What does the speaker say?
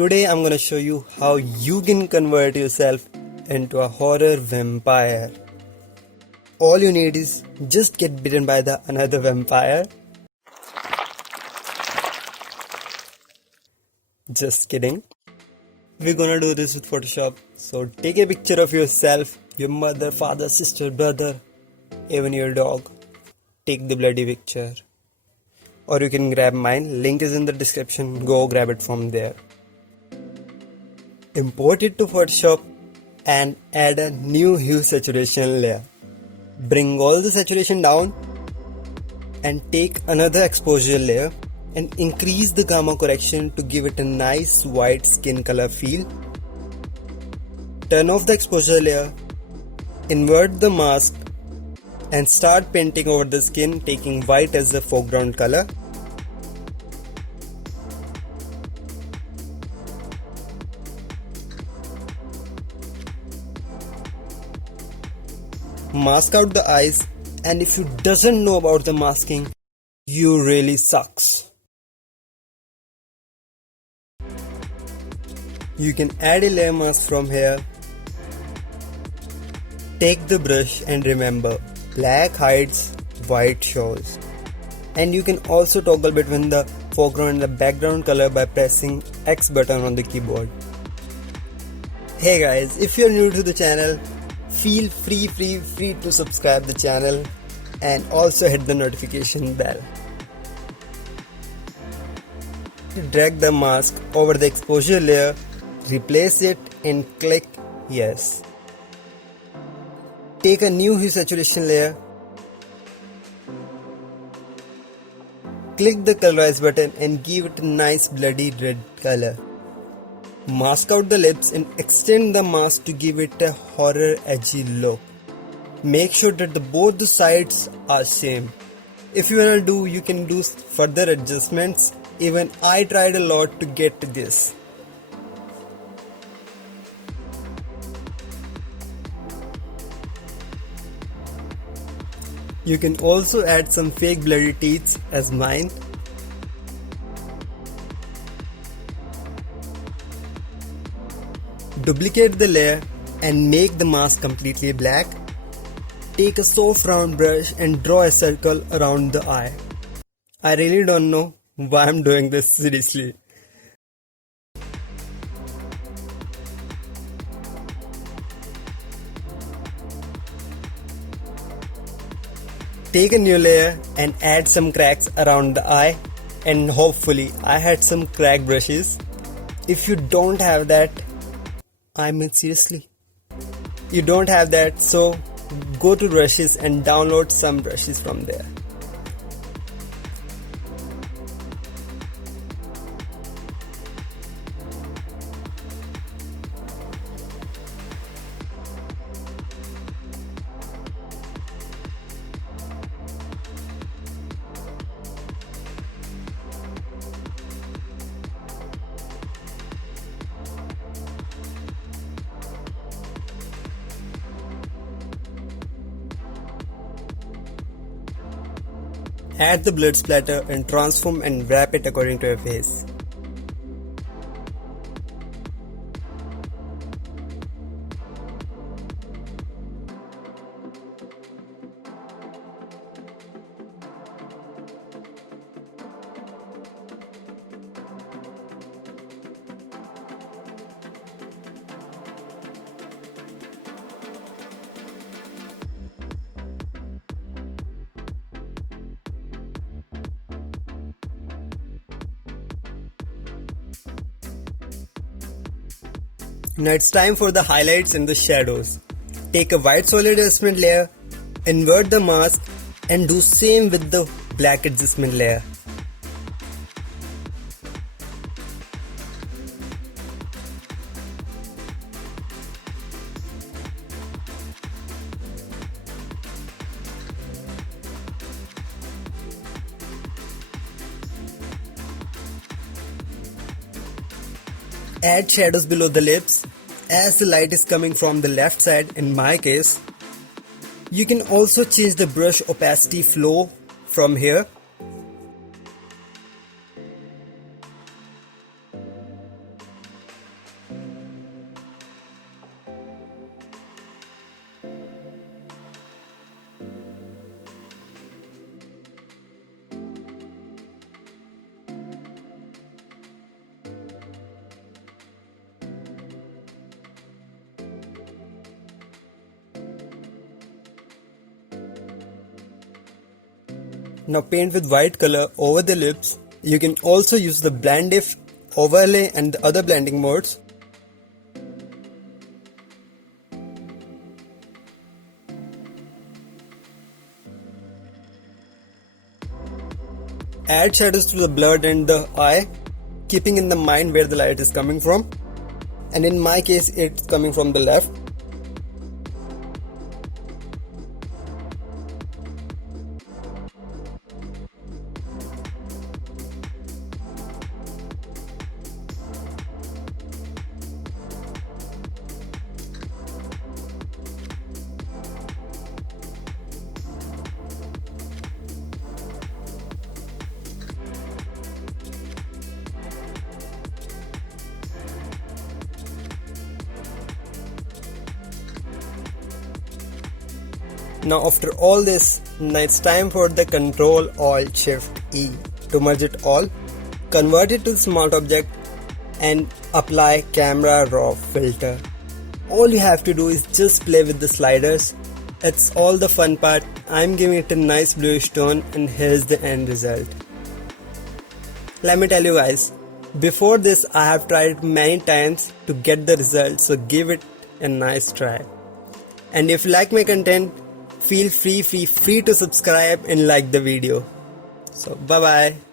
Today I'm gonna show you how you can convert yourself into a horror vampire. All you need is just get bitten by the another vampire. Just kidding. We're gonna do this with Photoshop. So take a picture of yourself, your mother, father, sister, brother, even your dog. Take the bloody picture. Or you can grab mine, link is in the description, go grab it from there. Import it to Photoshop and add a new hue saturation layer. Bring all the saturation down and take another exposure layer and increase the gamma correction to give it a nice white skin color feel. Turn off the exposure layer, invert the mask and start painting over the skin, taking white as the foreground color. Mask out the eyes, and if you doesn't know about the masking, you really sucks. You can add a layer mask from here. Take the brush and remember, black hides, white shows. And you can also toggle between the foreground and the background color by pressing X button on the keyboard. Hey guys, if you're new to the channel, feel free to subscribe the channel and also hit the notification bell. Drag the mask over the exposure layer, replace it and click yes. Take a new hue saturation layer, click the colorize button and give it a nice bloody red color. Mask out the lips and extend the mask to give it a horror edgy look. Make sure that both the sides are same. If you wanna do, you can do further adjustments. Even I tried a lot to get to this. You can also add some fake bloody teeth as mine. Duplicate the layer and make the mask completely black. Take a soft round brush and draw a circle around the eye. I really don't know why I'm doing this seriously. Take a new layer and add some cracks around the eye, and hopefully I had some crack brushes. If you don't have that, I mean seriously, you don't have that, so go to brushes and download some brushes from there. Add the blood splatter and transform and wrap it according to your face. Now it's time for the highlights and the shadows. Take a white solid adjustment layer, invert the mask and do same with the black adjustment layer. Add shadows below the lips as the light is coming from the left side in my case. You can also change the brush opacity flow from here. Now paint with white color over the lips. You can also use the blend if, overlay and the other blending modes. Add shadows to the blood and the eye, keeping in the mind where the light is coming from. And in my case, it's coming from the left. Now after all this, now it's time for the Ctrl Alt Shift E to merge it all, convert it to smart object and apply camera raw filter. All you have to do is just play with the sliders. It's all the fun part. I'm giving it a nice bluish tone and here's the end result. Let me tell you guys, before this I have tried it many times to get the result, so give it a nice try. And if you like my content, feel free to subscribe and like the video. So bye bye.